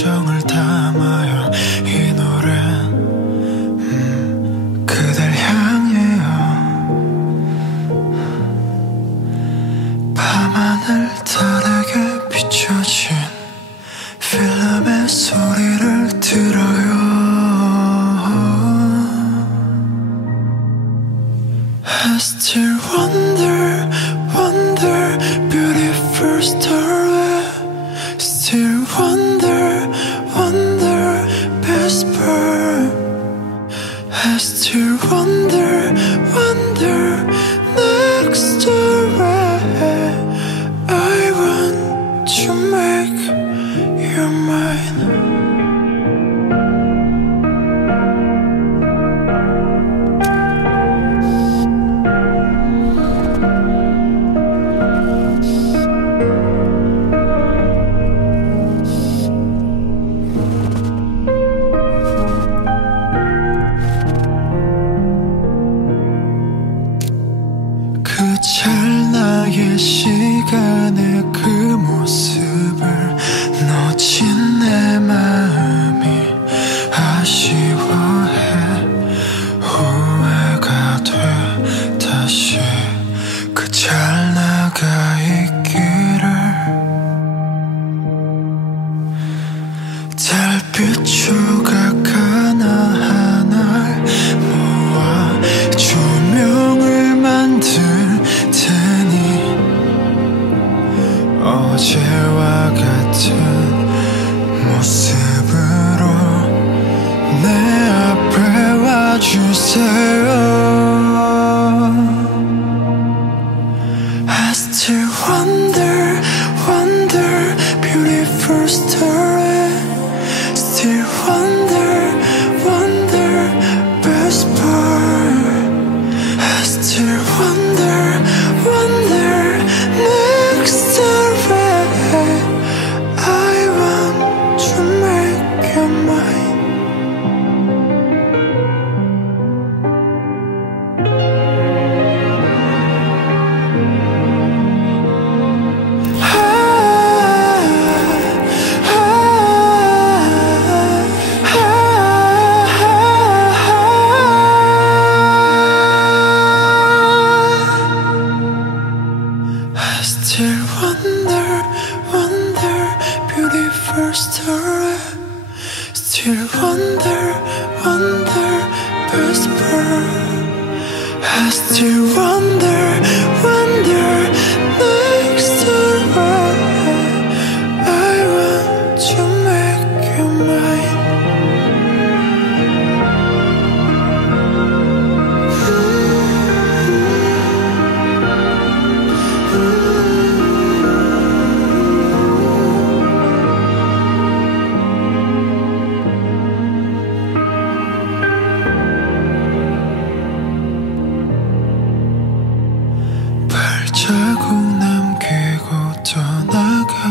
감정을 담아요 이 노래 음, 그댈 향해요 밤하늘 달에게 비춰진 필름의 소리를 들어요 I still wonder, wonder, beautiful story. to wonder 달빛 조각 하나하나 모아 조명을 만들 테니 어제와 같은 모습 story. Still wonder, wonder, part. I still wonder,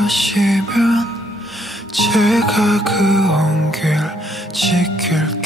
떠나가시면 제가 그 온길 지킬게요